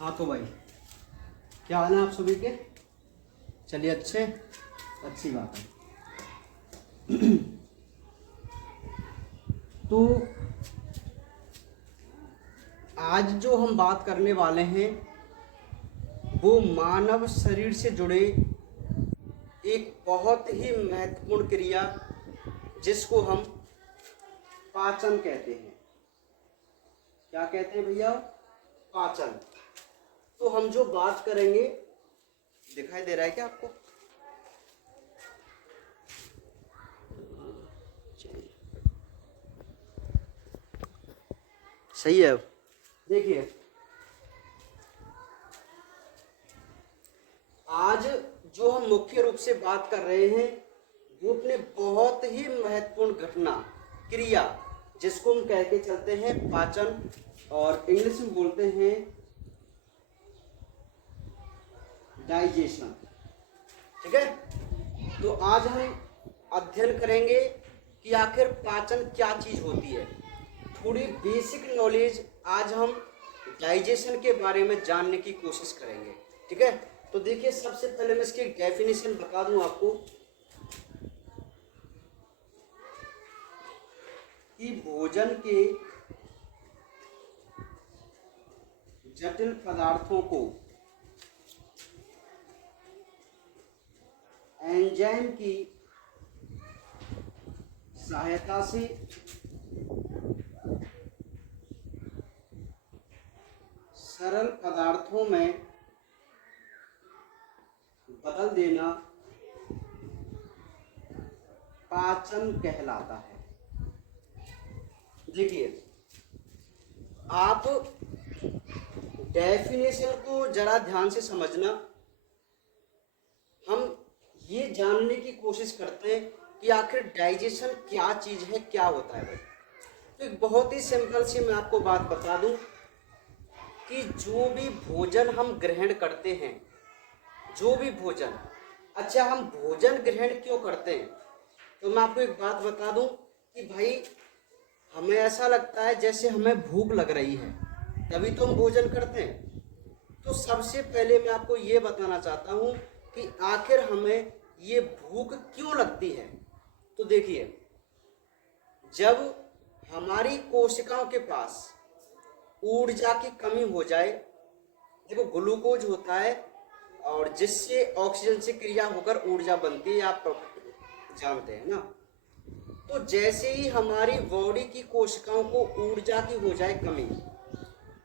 हाँ तो भाई, क्या हाल है आप सभी के? चलिए अच्छी बात है। तो आज जो हम बात करने वाले हैं वो मानव शरीर से जुड़े एक बहुत ही महत्वपूर्ण क्रिया जिसको हम पाचन कहते हैं। क्या कहते हैं भैया? पाचन। तो हम जो बात करेंगे, दिखाई दे रहा है क्या आपको? सही है। देखिए, आज जो हम मुख्य रूप से बात कर रहे हैं वो अपने बहुत ही महत्वपूर्ण घटना क्रिया जिसको हम कह के चलते हैं पाचन, और इंग्लिश में बोलते हैं डाइजेशन। ठीक है। तो आज हम अध्ययन करेंगे कि आखिर पाचन क्या चीज होती है। थोड़ी बेसिक नॉलेज आज हम डाइजेशन के बारे में जानने की कोशिश करेंगे। ठीक है। तो देखिए, सबसे पहले मैं इसकी डेफिनेशन बता दूं आपको कि भोजन के जटिल पदार्थों को एंजाइम की सहायता से सरल पदार्थों में बदल देना पाचन कहलाता है। देखिए, आप डेफिनेशन को जरा ध्यान से समझना। हम ये जानने की कोशिश करते हैं कि आखिर डाइजेशन क्या चीज है, क्या होता है भाई। तो एक बहुत ही सिंपल सी मैं आपको बात बता दूं कि जो भी भोजन हम ग्रहण करते हैं, जो भी भोजन, अच्छा हम भोजन ग्रहण क्यों करते हैं? तो मैं आपको एक बात बता दूं कि भाई हमें ऐसा लगता है जैसे हमें भूख लग रही है, तभी तो हम भोजन करते हैं। तो सबसे पहले मैं आपको ये बताना चाहता हूं कि आखिर हमें ये भूख क्यों लगती है। तो देखिए, जब हमारी कोशिकाओं के पास ऊर्जा की कमी हो जाए, देखो ग्लूकोज होता है और जिससे ऑक्सीजन से क्रिया होकर ऊर्जा बनती है, आप जानते हैं ना। तो जैसे ही हमारी बॉडी की कोशिकाओं को ऊर्जा की हो जाए कमी,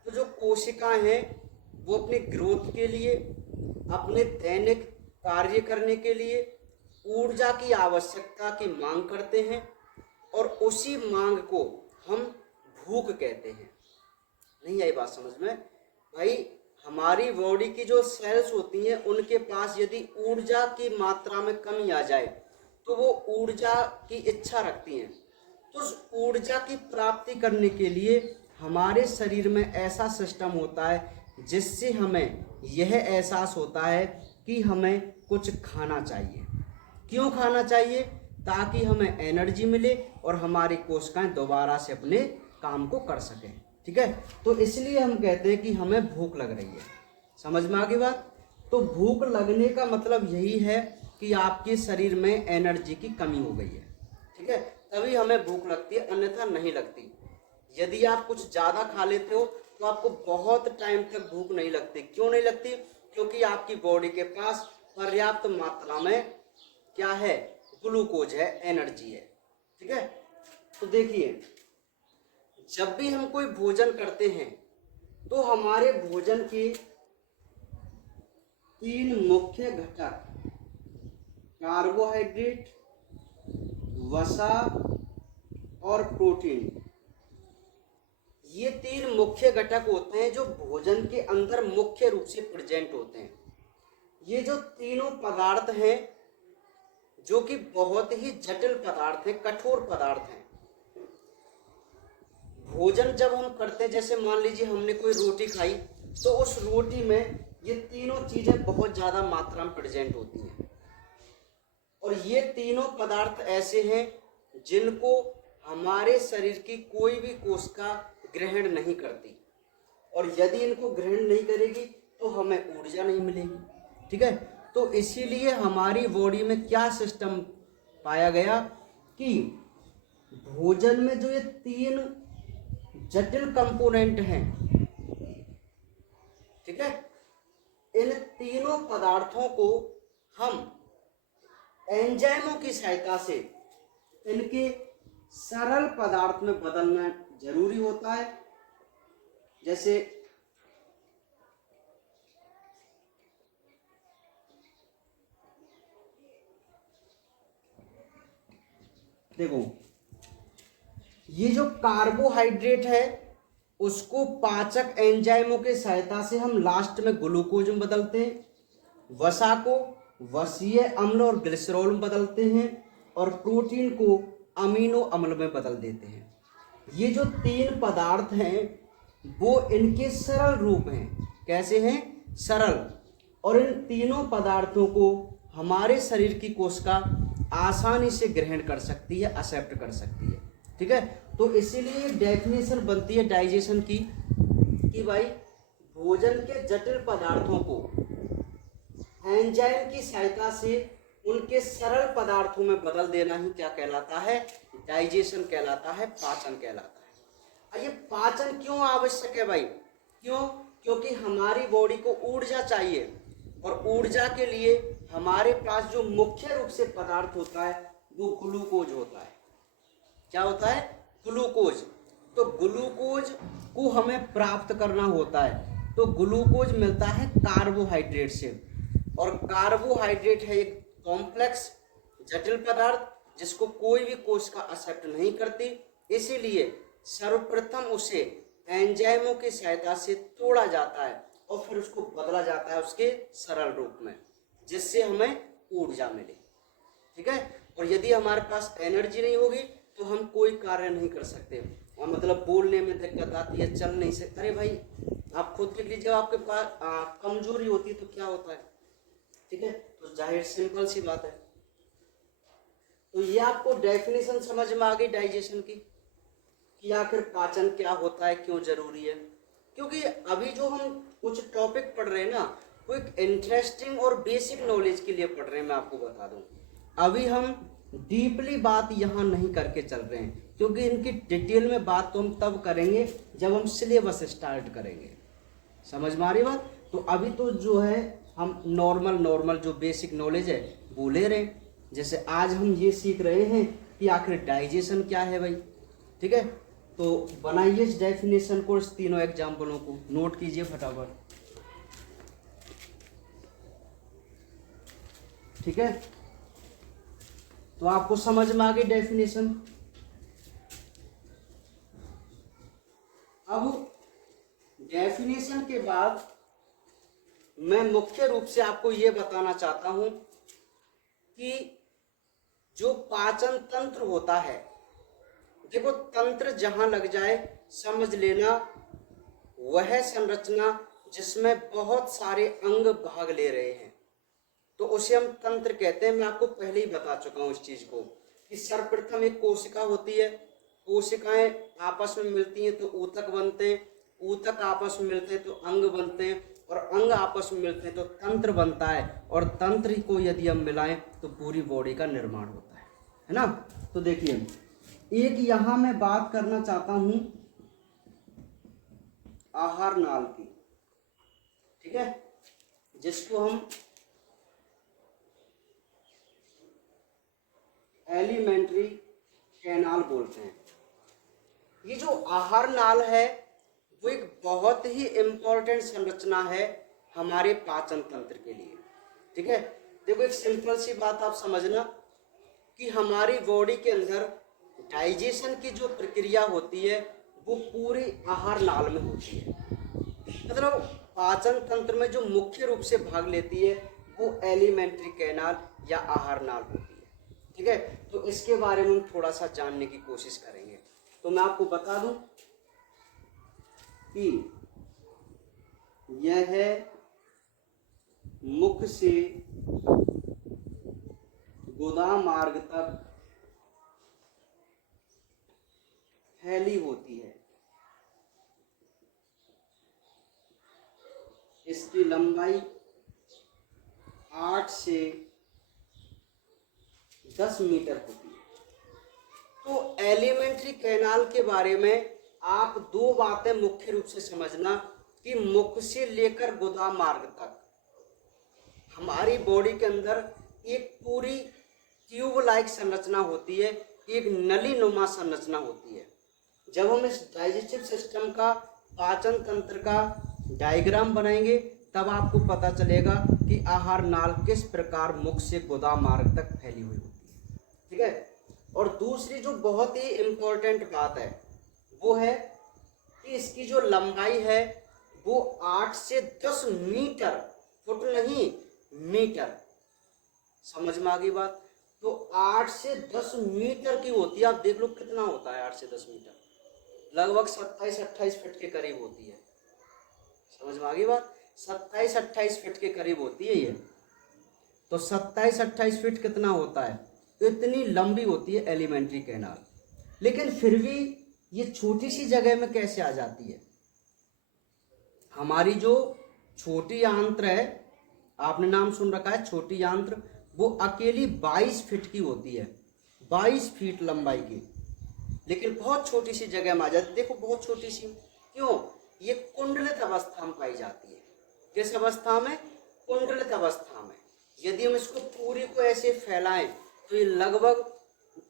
तो जो कोशिकाएं हैं वो अपनी ग्रोथ के लिए, अपने दैनिक कार्य करने के लिए ऊर्जा की आवश्यकता की मांग करते हैं, और उसी मांग को हम भूख कहते हैं। नहीं आई बात समझ में भाई? हमारी बॉडी की जो सेल्स होती हैं उनके पास यदि ऊर्जा की मात्रा में कमी आ जाए तो वो ऊर्जा की इच्छा रखती हैं। तो उस ऊर्जा की प्राप्ति करने के लिए हमारे शरीर में ऐसा सिस्टम होता है जिससे हमें यह एहसास होता है कि हमें कुछ खाना चाहिए। क्यों खाना चाहिए? ताकि हमें एनर्जी मिले और हमारी कोशिकाएं दोबारा से अपने काम को कर सकें। ठीक है। तो इसलिए हम कहते हैं कि हमें भूख लग रही है। समझ में आ गई बात? तो भूख लगने का मतलब यही है कि आपके शरीर में एनर्जी की कमी हो गई है। ठीक है, तभी हमें भूख लगती है, अन्यथा नहीं लगती। यदि आप कुछ ज़्यादा खा लेते हो तो आपको बहुत टाइम तक भूख नहीं लगती। क्यों नहीं लगती? क्योंकि आपकी बॉडी के पास पर्याप्त मात्रा में क्या है? ग्लूकोज है, एनर्जी है। ठीक है। तो देखिए, जब भी हम कोई भोजन करते हैं तो हमारे भोजन के 3 मुख्य घटक, कार्बोहाइड्रेट, वसा और प्रोटीन, ये 3 मुख्य घटक होते हैं जो भोजन के अंदर मुख्य रूप से प्रेजेंट होते हैं। ये जो तीनों पदार्थ हैं जो कि बहुत ही जटिल पदार्थ हैं, कठोर पदार्थ हैं। भोजन जब हम करते हैं, जैसे मान लीजिए हमने कोई रोटी खाई, तो उस रोटी में ये तीनों चीजें बहुत ज्यादा मात्रा में प्रेजेंट होती हैं। और ये तीनों पदार्थ ऐसे हैं जिनको हमारे शरीर की कोई भी कोशिका ग्रहण नहीं करती। और यदि इनको ग्रहण नहीं करेगी तो हमें ऊर्जा नहीं मिलेगी। ठीक है, तो इसीलिए हमारी बॉडी में क्या सिस्टम पाया गया कि भोजन में जो ये 3 जटिल कंपोनेंट हैं, ठीक है, इन तीनों पदार्थों को हम एंजाइमों की सहायता से इनके सरल पदार्थ में बदलना जरूरी होता है। जैसे देखो, ये जो कार्बोहाइड्रेट है उसको पाचक एंजाइमों के सहायता से हम लास्ट में ग्लूकोज में बदलते हैं, वसा को वसीय अम्ल और ग्लिसरॉल में बदलते हैं, और प्रोटीन को अमीनो अम्ल में बदल देते हैं। ये जो 3 पदार्थ हैं वो इनके सरल रूप हैं। कैसे हैं? सरल। और इन तीनों पदार्थों को हमारे शरीर की कोशिका आसानी से ग्रहण कर सकती है, एक्सेप्ट कर सकती है। ठीक है, तो इसीलिए डेफिनेशन बनती है डाइजेशन की कि भाई भोजन के जटिल पदार्थों को एंजाइम की सहायता से उनके सरल पदार्थों में बदल देना ही क्या कहलाता है? डाइजेशन कहलाता है, पाचन कहलाता है। ये पाचन क्यों आवश्यक है भाई? क्यों? क्योंकि हमारी बॉडी को ऊर्जा चाहिए, और ऊर्जा के लिए हमारे पास जो मुख्य रूप से पदार्थ होता है वो ग्लूकोज होता है। क्या होता है? ग्लूकोज। तो ग्लूकोज को हमें प्राप्त करना होता है, तो ग्लूकोज मिलता है कार्बोहाइड्रेट से, और कार्बोहाइड्रेट है एक कॉम्प्लेक्स जटिल पदार्थ जिसको कोई भी कोशिका एक्सेप्ट नहीं करती। इसीलिए सर्वप्रथम उसे एंजाइमों की सहायता से तोड़ा जाता है और फिर उसको बदला जाता है उसके सरल रूप में, जिससे हमें ऊर्जा मिले। ठीक है, और यदि हमारे पास एनर्जी नहीं होगी तो हम कोई कार्य नहीं कर सकते, और मतलब बोलने में दिक्कत आती है, चल नहीं सकते। अरे भाई आप खुद देख लीजिए, आपके पास कमजोरी होती है तो क्या होता है? ठीक है, तो जाहिर सिंपल सी बात है। तो ये आपको डेफिनेशन समझ में आ गई डाइजेशन की कि आखिर पाचन क्या होता है, क्यों जरूरी है। क्योंकि अभी जो हम कुछ टॉपिक पढ़ रहे हैं ना, वो एक इंटरेस्टिंग और बेसिक नॉलेज के लिए पढ़ रहे हैं। मैं आपको बता दूं, अभी हम डीपली बात यहाँ नहीं करके चल रहे हैं, क्योंकि इनकी डिटेल में बात तो हम तब करेंगे जब हम सिलेबस स्टार्ट करेंगे। समझ में आ रही बात? तो अभी तो जो है हम नॉर्मल जो बेसिक नॉलेज है वो ले रहे हैं। जैसे आज हम ये सीख रहे हैं कि आखिर डाइजेशन क्या है भाई। ठीक है, तो बनाइए इस डेफिनेशन को, इस तीनों एग्जाम्पलों को नोट कीजिए फटाफट। ठीक है, तो आपको समझ में आ गई डेफिनेशन। अब डेफिनेशन के बाद मैं मुख्य रूप से आपको यह बताना चाहता हूं कि जो पाचन तंत्र होता है, देखो तंत्र जहां लग जाए समझ लेना वह संरचना जिसमें बहुत सारे अंग भाग ले रहे हैं तो उसे हम तंत्र कहते हैं। मैं आपको पहले ही बता चुका हूं इस चीज को कि सर्वप्रथम एक कोशिका होती है, कोशिकाएं आपस में मिलती हैं तो ऊतक बनते हैं, ऊतक आपस में मिलते हैं तो अंग बनते हैं, और अंग आपस में मिलते हैं तो तंत्र बनता है, और तंत्र को यदि हम मिलाएं तो पूरी बॉडी का निर्माण होता है ना। तो देखिए, एक यहां मैं बात करना चाहता हूं आहार नाल की। ठीक है, जिसको हम एलिमेंट्री कैनाल बोलते हैं। ये जो आहार नाल है वो एक बहुत ही इंपॉर्टेंट संरचना है हमारे पाचन तंत्र के लिए। ठीक है, देखो एक सिंपल सी बात आप समझना कि हमारी बॉडी के अंदर डाइजेशन की जो प्रक्रिया होती है वो पूरी आहार नाल में होती है। मतलब पाचन तंत्र में जो मुख्य रूप से भाग लेती है वो एलिमेंट्री कैनाल या आहार नाल होती है। ठीक है, तो इसके बारे में हम थोड़ा सा जानने की कोशिश करेंगे। तो मैं आपको बता दूं कि यह है मुख से गुदा मार्ग तक फैली होती है। इसकी लंबाई 8 से 10 मीटर होती है। तो एलिमेंट्री कैनाल के बारे में आप दो बातें मुख्य रूप से समझना कि मुख से लेकर गुदा मार्ग तक हमारी बॉडी के अंदर एक पूरी ट्यूब लाइक संरचना होती है, एक नली नुमा संरचना होती है। जब हम इस डाइजेस्टिव सिस्टम का, पाचन तंत्र का डायग्राम बनाएंगे तब आपको पता चलेगा कि आहार नाल किस प्रकार मुख से गुदा मार्ग तक फैली हुई होती है। ठीक है। और दूसरी जो बहुत ही इम्पोर्टेंट बात है वो है कि इसकी जो लंबाई है वो 8 से 10 मीटर, फुट नहीं मीटर, समझ में आ गई बात। तो 8 से 10 मीटर की होती है। आप देख लो कितना होता है 8 से 10 मीटर, लगभग 27-28 फीट के करीब होती है। समझ में आ गई बात। 27-28 फीट के करीब होती है ये। तो 27-28 फीट कितना होता है, इतनी लंबी होती है एलिमेंट्री कैनाल। लेकिन फिर भी ये छोटी सी जगह में कैसे आ जाती है। हमारी जो छोटी आंत्र है, आपने नाम सुन रखा है छोटी आंत्र, वो अकेली 22 फीट की होती है, 22 फीट लंबाई की। लेकिन बहुत छोटी सी जगह में आ जाती है। देखो बहुत छोटी सी, क्यों, ये कुंडलित अवस्था में पाई जाती है। किस अवस्था में, कुंडलित अवस्था में। यदि हम इसको पूरी को ऐसे फैलाएं तो ये लगभग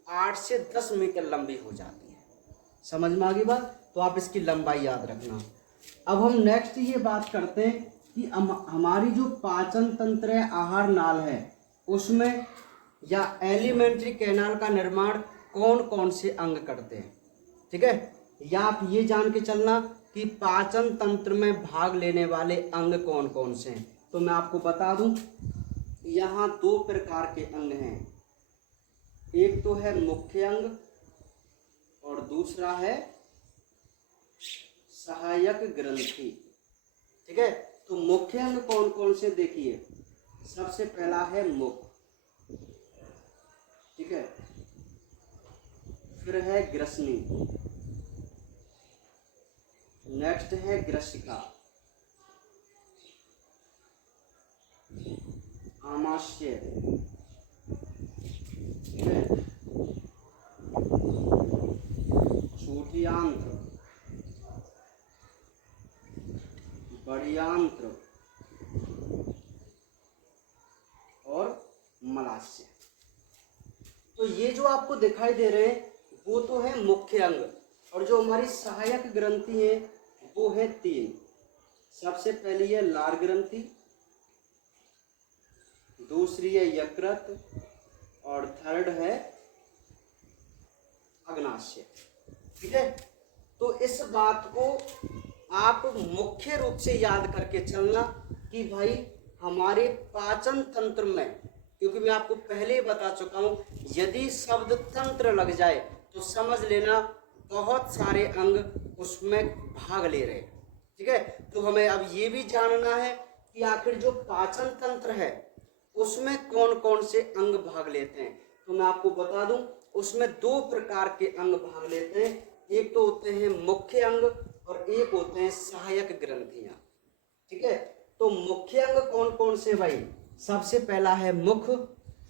8 से 10 मीटर लंबी हो जाती है। समझ में आ गई बात। तो आप इसकी लंबाई याद रखना। अब हम नेक्स्ट ये बात करते हैं कि हमारी जो पाचन तंत्र है, आहार नाल है, उसमें या एलिमेंट्री कैनाल का निर्माण कौन कौन से अंग करते हैं। ठीक है। या आप ये जान के चलना कि पाचन तंत्र में भाग लेने वाले अंग कौन कौन से हैं। तो मैं आपको बता दूं, यहाँ 2 प्रकार के अंग हैं। एक तो है मुख्य अंग और दूसरा है सहायक ग्रंथि। ठीक है। तो मुख्य अंग कौन कौन से, देखिए सबसे पहला है मुख, ठीक है, फिर है ग्रसनी, नेक्स्ट है ग्रसिका, आमाशय, ठीक है, छोटी आंत्र, बड़ी आंत्र और मलाशय। तो ये जो आपको दिखाई दे रहे हैं वो तो है मुख्य अंग। और जो हमारी सहायक ग्रंथि है वो है 3। सबसे पहली है लार ग्रंथि, दूसरी है यकृत और थर्ड है अग्नाशय। ठीक है। तो इस बात को आप मुख्य रूप से याद करके चलना कि भाई हमारे पाचन तंत्र में, क्योंकि मैं आपको पहले ही बता चुका हूं, यदि शब्द तंत्र लग जाए तो समझ लेना बहुत सारे अंग उसमें भाग ले रहे हैं। ठीक है। तो हमें अब ये भी जानना है कि आखिर जो पाचन तंत्र है उसमें कौन कौन से अंग भाग लेते हैं। तो मैं आपको बता दूं, उसमें 2 प्रकार के अंग भाग लेते हैं। एक तो होते हैं मुख्य अंग और एक होते हैं सहायक ग्रंथियां। ठीक है। तो मुख्य अंग कौन कौन से भाई, सबसे पहला है मुख,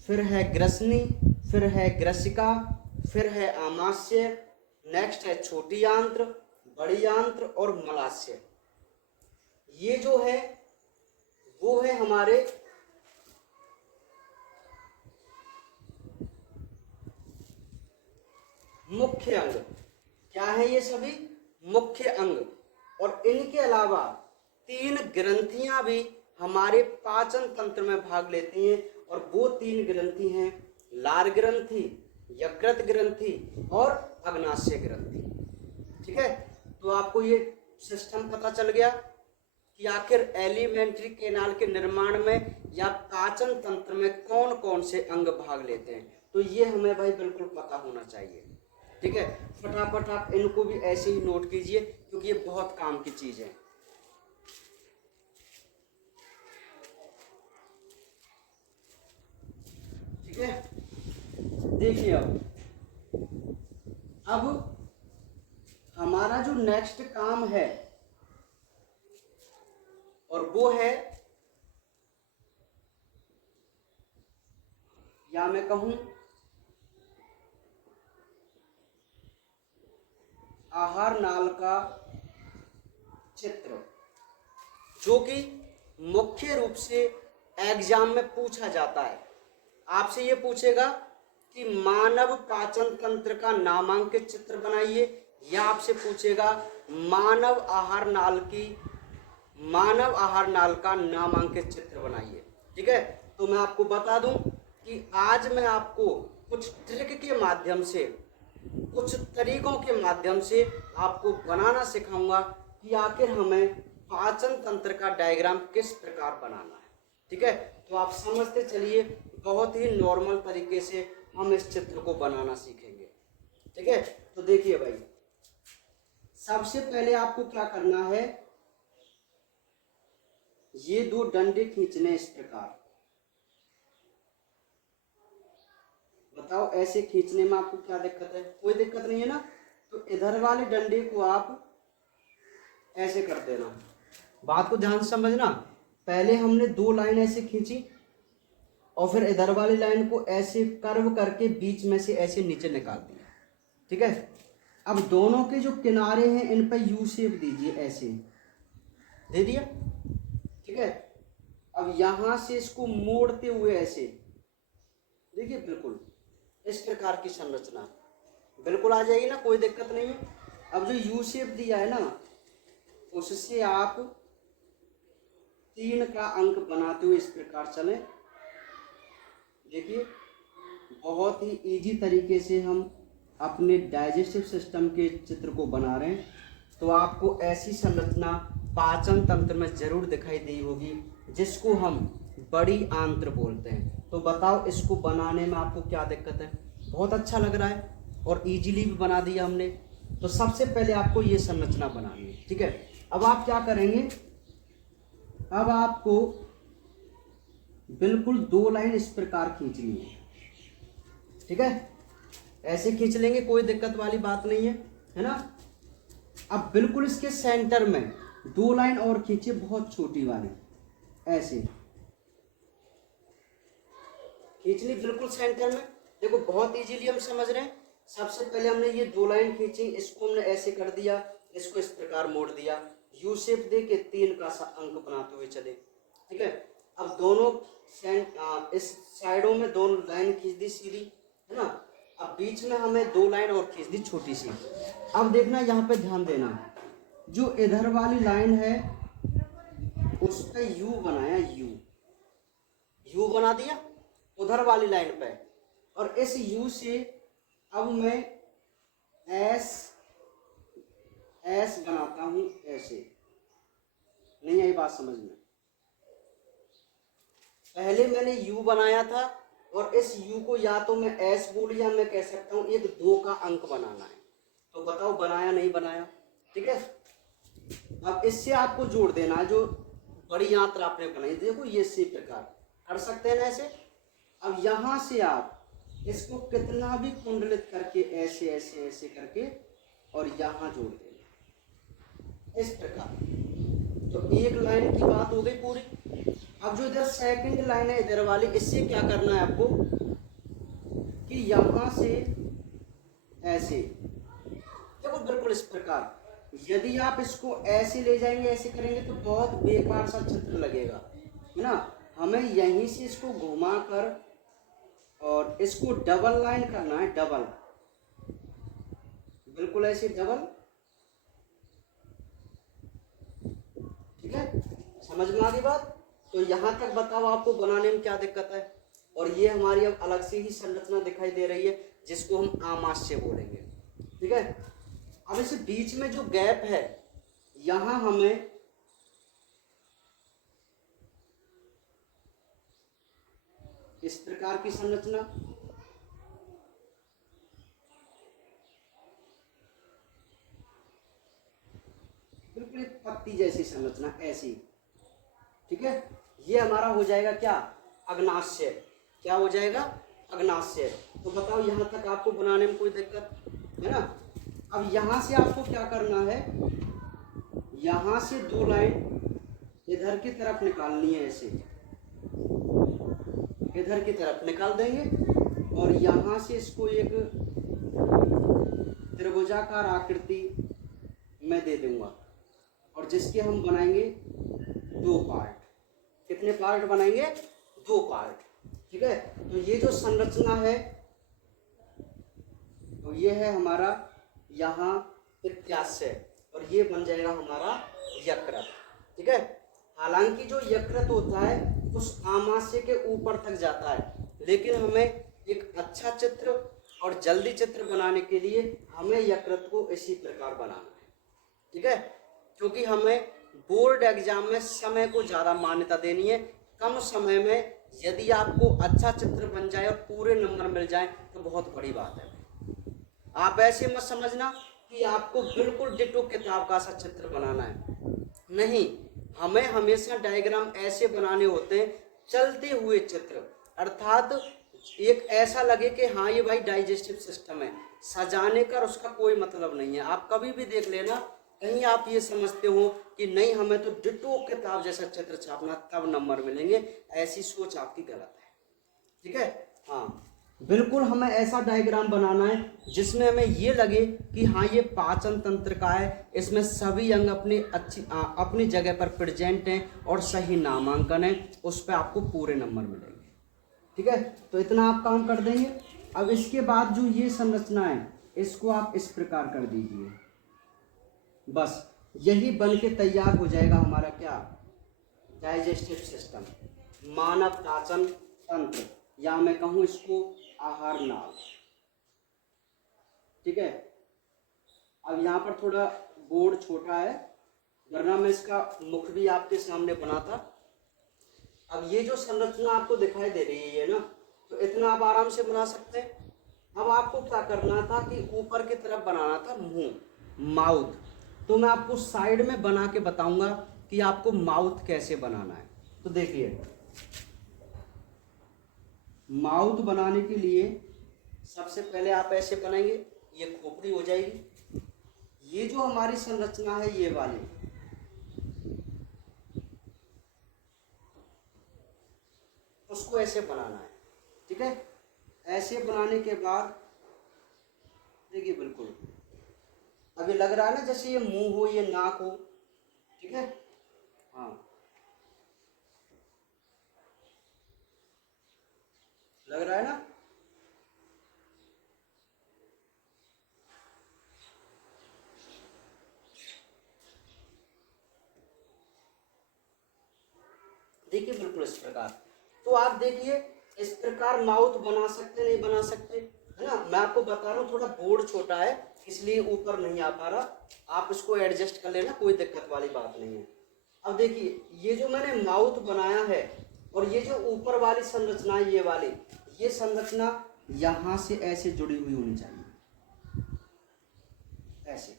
फिर है ग्रसनी, फिर है ग्रसिका, फिर है आमाशय, नेक्स्ट है छोटी आंत्र, बड़ी आंत्र और मलाशय। ये जो है वो है हमारे मुख्य अंग। क्या है ये सभी, मुख्य अंग। और इनके अलावा 3 ग्रंथियां भी हमारे पाचन तंत्र में भाग लेती हैं। और वो 3 ग्रंथि हैं लार ग्रंथि, यकृत ग्रंथि और अग्नाशय ग्रंथि। ठीक है। तो आपको ये सिस्टम पता चल गया कि आखिर एलिमेंट्री कैनाल के निर्माण में या पाचन तंत्र में कौन कौन से अंग भाग लेते हैं। तो ये हमें भाई बिल्कुल पता होना चाहिए। ठीक है। फटाफट आप इनको भी ऐसे ही नोट कीजिए क्योंकि ये बहुत काम की चीज है। ठीक है। देखिए अब हमारा जो नेक्स्ट काम है और वो है, या मैं कहूं आहार नाल का चित्र, जो कि मुख्य रूप से एग्जाम में पूछा जाता है। आपसे ये पूछेगा कि मानव पाचन तंत्र का नामांकित चित्र बनाइए, या आपसे पूछेगा मानव आहार नाल का नामांकित चित्र बनाइए। ठीक है, तो मैं आपको बता दूं कि आज मैं आपको कुछ ट्रिक के माध्यम से, कुछ तरीकों के माध्यम से आपको बनाना सिखाऊंगा कि आखिर हमें पाचन तंत्र का डायग्राम किस प्रकार बनाना है। ठीक है, तो आप समझते चलिए, बहुत ही नॉर्मल तरीके से हम इस चित्र को बनाना सीखेंगे। ठीक है, तो देखिए भाई, सबसे पहले आपको क्या करना है, ये दो डंडे खींचने इस प्रकार। बताओ ऐसे खींचने में आपको क्या दिक्कत है? कोई दिक्कत नहीं है ना। तो इधर वाले डंडे को आप ऐसे कर देना। बात को ध्यान से समझना, पहले हमने दो लाइन ऐसे खींची और फिर इधर वाली लाइन को ऐसे कर्व करके बीच में से ऐसे नीचे निकाल दिया। ठीक है, अब दोनों के जो किनारे हैं इन पर यू शेप दीजिए, ऐसे दे दिया। ठीक है, अब यहां से इसको मोड़ते हुए ऐसे देखिए, बिल्कुल इस प्रकार की संरचना बिल्कुल आ जाएगी ना, कोई दिक्कत नहीं है। अब जो यू शेप दिया है ना, उससे आप 3 का अंक बनाते हुए इस प्रकार चलें। देखिए, बहुत ही इजी तरीके से हम अपने डाइजेस्टिव सिस्टम के चित्र को बना रहे हैं। तो आपको ऐसी संरचना पाचन तंत्र में जरूर दिखाई दी होगी, जिसको हम बड़ी आंत्र बोलते हैं। तो बताओ, इसको बनाने में आपको क्या दिक्कत है? बहुत अच्छा लग रहा है और इजीली भी बना दिया हमने। तो सबसे पहले आपको ये संरचना बनानी है। ठीक है, अब आप क्या करेंगे, अब आपको बिल्कुल 2 लाइन इस प्रकार खींचनी है। ठीक है, ऐसे खींच लेंगे, कोई दिक्कत वाली बात नहीं है ना। अब बिल्कुल इसके सेंटर में 2 लाइन और खींचिए, बहुत छोटी वाली, ऐसे खींचनी बिल्कुल सेंटर में। देखो, बहुत इजीली हम समझ रहे हैं। सबसे पहले हमने ये 2 लाइन खींची, इसको हमने ऐसे कर दिया, इसको इस प्रकार मोड़ दिया, यू शेप दे के 3 का अंक बनाते हुए चले। ठीक है, अब दोनों इस साइडों में 2 लाइन खींच दी सीधी, है ना। अब बीच में हमें 2 लाइन और खींच दी छोटी सी। अब देखना, यहाँ पे ध्यान देना, जो इधर वाली लाइन है उस पे यू बनाया, यू बना दिया उधर वाली लाइन पे, और इस यू से अब मैं एस बनाता हूं, ऐसे। नहीं आई बात समझ में? पहले मैंने यू बनाया था और इस यू को या तो मैं एस बोल, या मैं कह सकता हूं एक 2 का अंक बनाना है। तो बताओ, बनाया नहीं बनाया? ठीक है, अब इससे आपको जोड़ देना है जो बड़ी आंत्र आपने बनाई। देखो, ये इसी प्रकार कर सकते हैं ना ऐसे। अब यहां से आप इसको कितना भी कुंडलित करके ऐसे ऐसे ऐसे करके और यहां जोड़ देना इस प्रकार। तो एक लाइन की बात हो गई पूरी। अब जो इधर सेकंड लाइन है इधर वाली, इससे क्या करना है आपको कि यहां से ऐसे, देखो बिल्कुल इस प्रकार। यदि आप इसको ऐसे ले जाएंगे, ऐसे करेंगे तो बहुत बेकार सा चित्र लगेगा, है ना। हमें यहीं से इसको घुमा कर और इसको डबल लाइन करना है, डबल, बिल्कुल ऐसे डबल। ठीक है, समझ में आ गई बात? तो यहां तक बताओ, आपको बनाने में क्या दिक्कत है? और ये हमारी अब अलग से ही संरचना दिखाई दे रही है, जिसको हम आमाशय बोलेंगे। ठीक है, अब इस बीच में जो गैप है, यहां हमें इस प्रकार की संरचना, बिल्कुल एक पत्ती जैसी संरचना, ऐसी। ठीक है, ये हमारा हो जाएगा क्या? अग्नाशय। क्या हो जाएगा? अग्नाशय। तो बताओ, यहां तक आपको बनाने में कोई दिक्कत है ना। अब यहां से आपको क्या करना है, यहां से 2 लाइन इधर की तरफ निकालनी है, ऐसे इधर की तरफ निकाल देंगे और यहाँ से इसको एक त्रिभुजाकार आकृति मैं दे दूंगा और जिसके हम बनाएंगे 2 पार्ट। कितने पार्ट बनाएंगे? 2 पार्ट। ठीक है, तो ये जो संरचना है तो ये है हमारा यहाँ प्रत्याशय और ये बन जाएगा हमारा यकृत। ठीक है, हालांकि जो यकृत होता है उस आमाशय के ऊपर तक जाता है, लेकिन हमें एक अच्छा चित्र और जल्दी चित्र बनाने के लिए हमें यकृत को इसी प्रकार बनाना है। ठीक है, क्योंकि हमें बोर्ड एग्जाम में समय को ज़्यादा मान्यता देनी है। कम समय में यदि आपको अच्छा चित्र बन जाए और पूरे नंबर मिल जाए तो बहुत बड़ी बात है। आप ऐसे मत समझना कि आपको बिल्कुल डिटो किताब का सा चित्र बनाना है, नहीं, हमें हमेशा डायग्राम ऐसे बनाने होते हैं चलते हुए चित्र, अर्थात एक ऐसा लगे कि हाँ ये भाई डाइजेस्टिव सिस्टम है। सजाने का उसका कोई मतलब नहीं है। आप कभी भी देख लेना, कहीं आप ये समझते हो कि नहीं हमें तो डिटो किताब जैसा चित्र छापना तब नंबर मिलेंगे, ऐसी सोच आपकी गलत है। ठीक है, हाँ बिल्कुल हमें ऐसा डायग्राम बनाना है जिसमें हमें ये लगे कि हाँ ये पाचन तंत्र का है, इसमें सभी अंग अपनी जगह पर प्रेजेंट हैं और सही नामांकन है, उस पर आपको पूरे नंबर मिलेंगे। ठीक है, तो इतना आप काम कर देंगे। अब इसके बाद जो ये संरचना है इसको आप इस प्रकार कर दीजिए, बस यही बन के तैयार हो जाएगा हमारा क्या? डाइजेस्टिव सिस्टम, मानव पाचन तंत्र, या मैं कहूँ इसको आहार नाल। ठीक है, अब यहाँ पर थोड़ा बोर्ड छोटा है वरना मैं इसका मुख भी आपके सामने बनाता। अब ये जो संरचना आपको दिखाई दे रही है ना, तो इतना आप आराम से बना सकते हैं। अब आपको क्या करना था कि ऊपर की तरफ बनाना था मुंह, माउथ। तो मैं आपको साइड में बना के बताऊंगा कि आपको माउथ कैसे बनाना है। तो देखिए, माउथ बनाने के लिए सबसे पहले आप ऐसे बनाएंगे, ये खोपड़ी हो जाएगी। ये जो हमारी संरचना है ये वाली, उसको ऐसे बनाना है। ठीक है, ऐसे बनाने के बाद देखिए बिल्कुल अभी लग रहा है ना जैसे ये मुंह हो, ये नाक हो। ठीक है, हाँ लग रहा है ना। देखिए बिल्कुल इस प्रकार। तो आप देखिए इस प्रकार माउथ बना सकते नहीं बना सकते, है ना। मैं आपको बता रहा हूँ थोड़ा बोर्ड छोटा है इसलिए ऊपर नहीं आ पा रहा, आप इसको एडजस्ट कर लेना, कोई दिक्कत वाली बात नहीं है। अब देखिए ये जो मैंने माउथ बनाया है और ये जो ऊपर वाली संरचना है ये वाली, ये संरचना यहाँ से ऐसे जुड़ी हुई होनी चाहिए, ऐसे।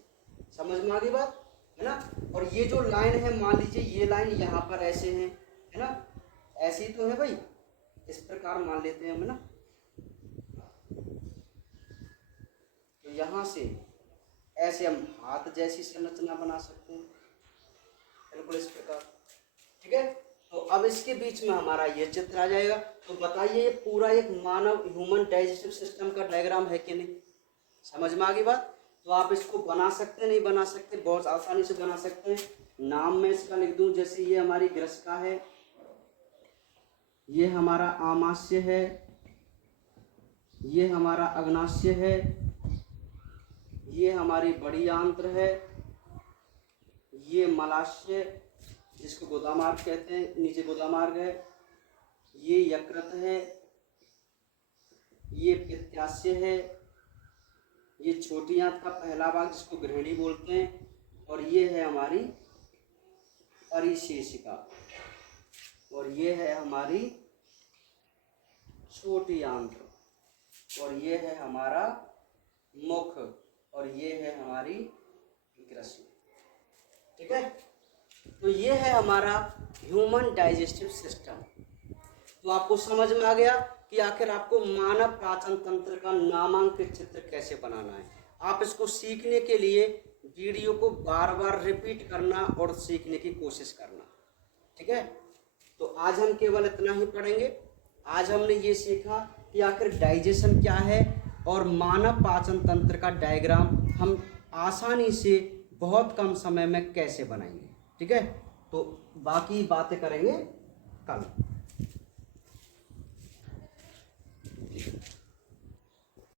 समझ में आ गई बात, है ना। और ये जो लाइन है मान लीजिए ये लाइन यहाँ पर ऐसे है ना, ऐसे ही तो है भाई, इस प्रकार मान लेते हैं हम, है ना। तो यहाँ से ऐसे हम हाथ जैसी संरचना बना सकते हैं, बिल्कुल इस प्रकार। ठीक है, तो अब इसके बीच में हमारा ये चित्र आ जाएगा। तो बताइए ये पूरा एक मानव ह्यूमन डाइजेस्टिव सिस्टम का डायग्राम है कि नहीं, समझ में आ गई बात। तो आप इसको बना सकते नहीं बना सकते, बहुत आसानी से बना सकते हैं। नाम में इसका लिख दूं, जैसे ये हमारी ग्रसिका है, ये हमारा आमाशय है, ये हमारा अग्नाशय है, ये हमारी बड़ी आंत्र है, ये मलाशय जिसको गोदामार्ग कहते हैं, नीचे गोदामार्ग है, ये यकृत है, ये पित्ताशय है, ये छोटी आंत का पहला भाग जिसको गृहिणी बोलते हैं, और ये है हमारी परिशेषिका, और ये है हमारी छोटी आंत्र, और ये है हमारा मुख, और ये है हमारी ग्रसनी। ठीक है, तो ये है हमारा ह्यूमन डाइजेस्टिव सिस्टम। तो आपको समझ में आ गया कि आखिर आपको मानव पाचन तंत्र का नामांकित चित्र कैसे बनाना है। आप इसको सीखने के लिए वीडियो को बार बार रिपीट करना और सीखने की कोशिश करना। ठीक है। तो आज हम केवल इतना ही पढ़ेंगे। आज हमने ये सीखा कि आखिर डाइजेशन क्या है और मानव पाचन तंत्र का डायग्राम हम आसानी से बहुत कम समय में कैसे बनाएंगे। ठीक है, तो बाकी बातें करेंगे कल।